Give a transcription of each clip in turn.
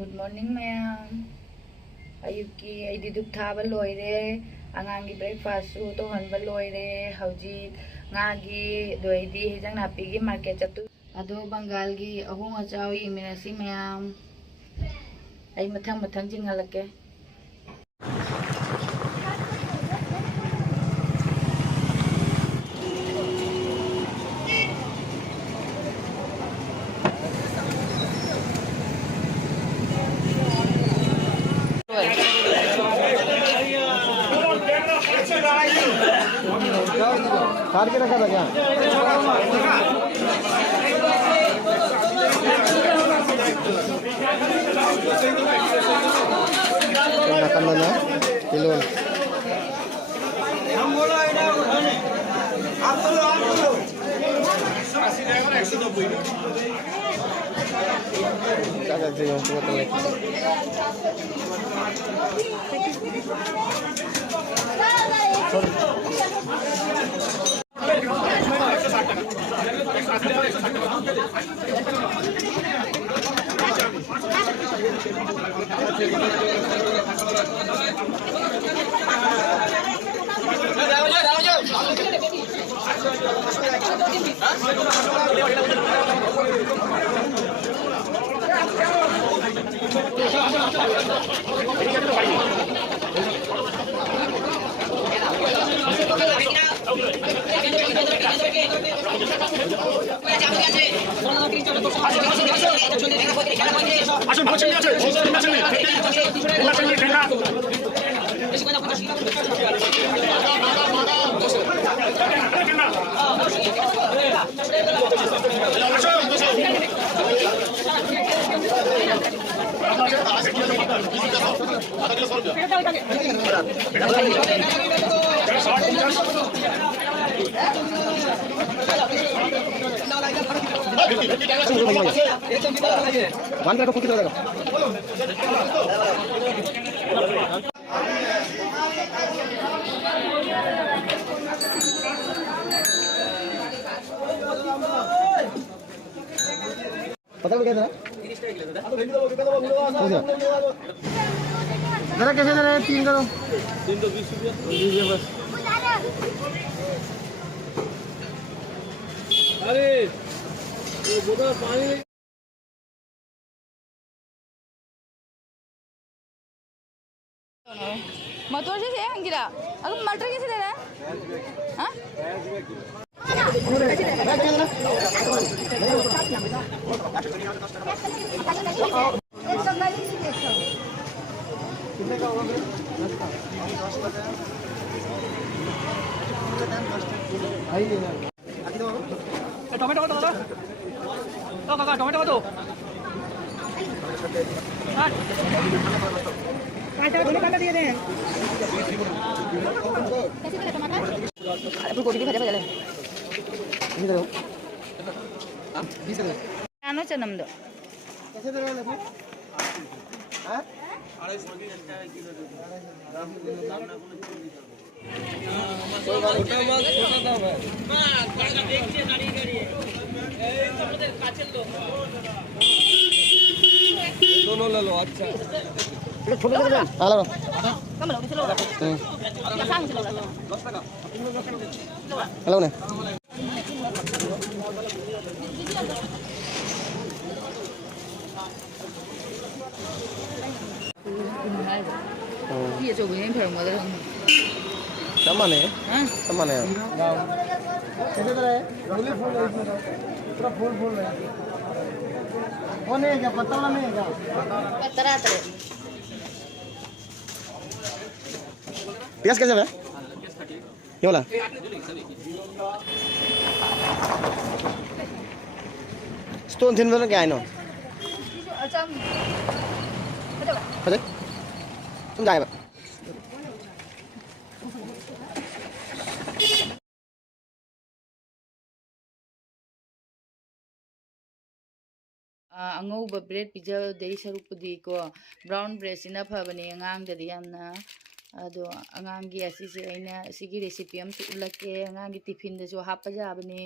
Good morning, ma'am. Ayuki ay duduk thaba loire. Angangi breakfast su to hanba loire. Hauji ngagi doidi hijang napigi market chatu. Ado Bengal gi ahong achaw iminasi ma'am. Ay mathang jingalake. काट के रखा था क्या makan mana pilun kagak sih yang tua telek one का कुछ रहेगा पता है क्या था जरा कैसे दे रहे हैं 3 का तो 20 रुपया बस अरे ये बोतल पानी मटोर से अंगिरा अब मटर कैसे दे रहा है हाँ टोमेटो तो काका टोमेटो तो काटा दिए दे फूलगोभी की भाजा ले आनो चनम दो कैसे दे रहे हैं हां 250 छोटा माल छोटा दाम है काका देखिए गाड़ी गाड़ी এই তোমাদের কাছের লোক दोनों ले लो अच्छा ये छोटे ले लो हां लो कम लो किसे लो क्या सांग से लो 10 টাকা हेलो ने ये जो बने फिर मदर सामान है हां सामान है कैसे दे रहे हैं फूल फूल है इसमें पूरा फूल फूल है वो नहीं है क्या पत्ता वाला नहीं है क्या पतरा तो प्याज कैसे है ये वाला स्टोन थिन वाला क्या है ना अच्छा अरे तुम जाए angouba bread pizza dei sarupudi ko brown bread sina phabane angang dadi yamna ado angang gi asise aina sigi recipe am tu ulake angang gi tiffin da jo happa jabane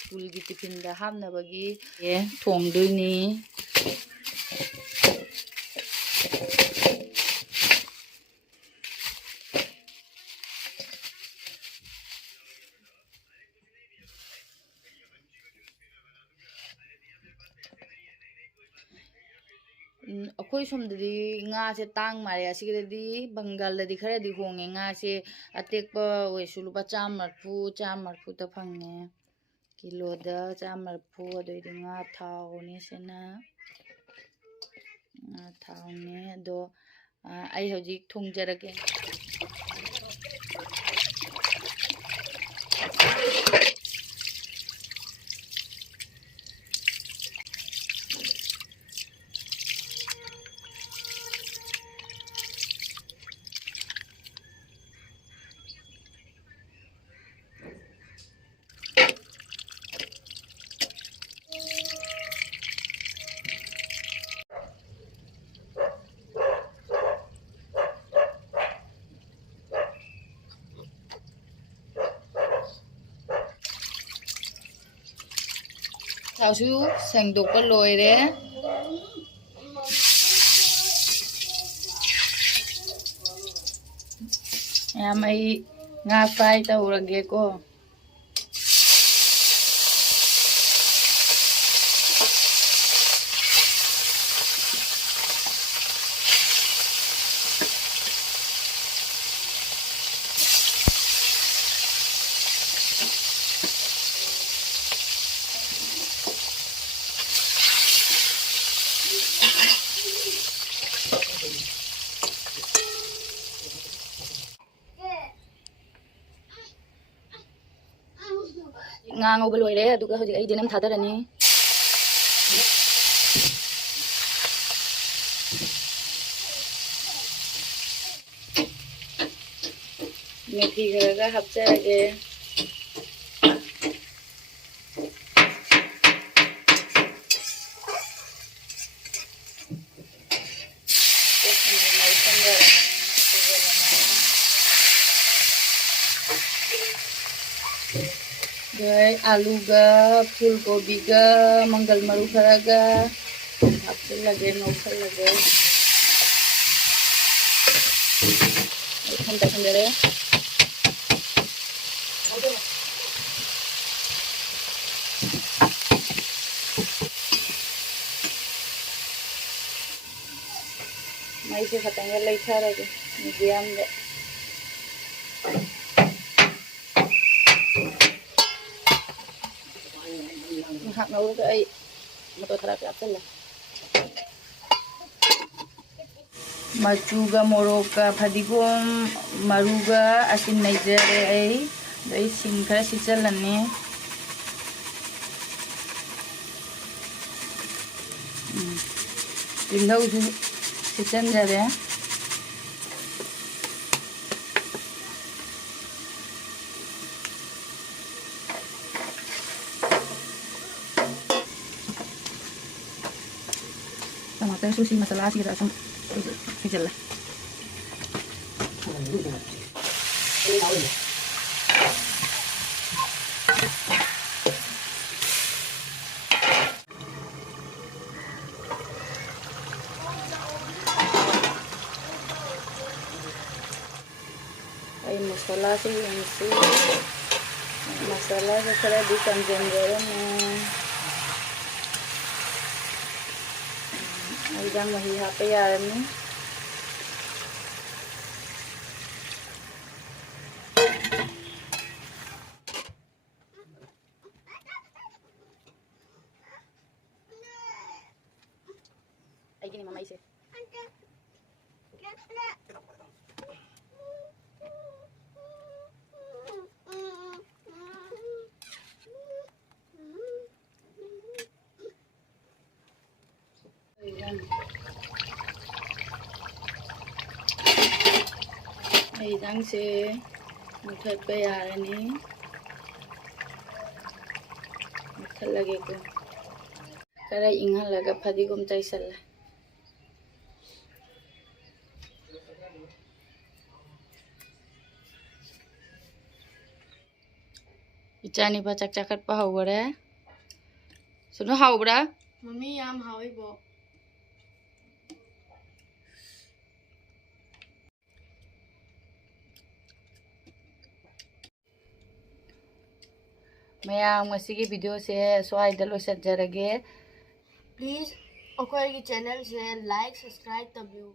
school gi tiffin da hamna bagi e thongdoini अखोई सोमददी ngaसे तांग मारे असिगददी बंगालददी खरदी होंगे ngaसे अतेकपा ओइसु लुपा 140 ता fungi किलोदा 140 अदोइदी nga थावने सेना nga थावने दो आई हौजिक थोंजरगे थावसु सेंदोकपा लोइरे याम आई nga fry तौरगे को nga ngौबा लोइरे अदुगा हौजिक आई देनम थादरनी मेथी खरगा हापचरगे आलू गा फूल गोभी गा मंगल मरु खरगा हापचल लगे नौखल लगे ठंडा ठंडा मई से खतंग लई था रगे मीडियम दे hạt nấu cái mà tôi thà cái là machuga moroka phadigom maruga asin naijare ai dai sing khara sichalani tilhau ju sichan jare टमाटर सुसी मसाला सी रसम सिचला आई मसाला से मसाला से थोड़ा भी कम जंजर में Ilang mahiha pa yan ni. Ay gini mama ise. Ayan से मुठत पे आ रही मुठत लगे को करा इंगा लगा फदी गुम चाइसला इचानी पा चक चकट पा होगरे सुनो हाउबरा मम्मी याम हावे बो मैम ngasi वीडियो से स्वाइदा लोइसजरगे प्लीज अखोई चैनल से लाइक सब्सक्राइब तबियो।